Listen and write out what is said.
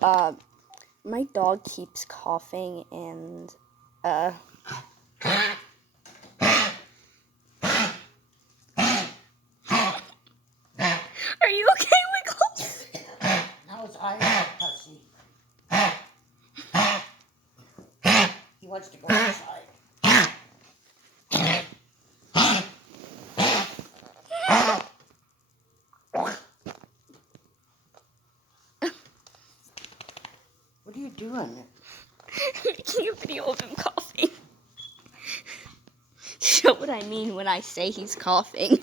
My dog keeps coughing and, Are you okay, Wiggles? Now his eyes are pussy. He wants to go outside. What are you doing? Making a video of him coughing. Show what I mean when I say he's coughing.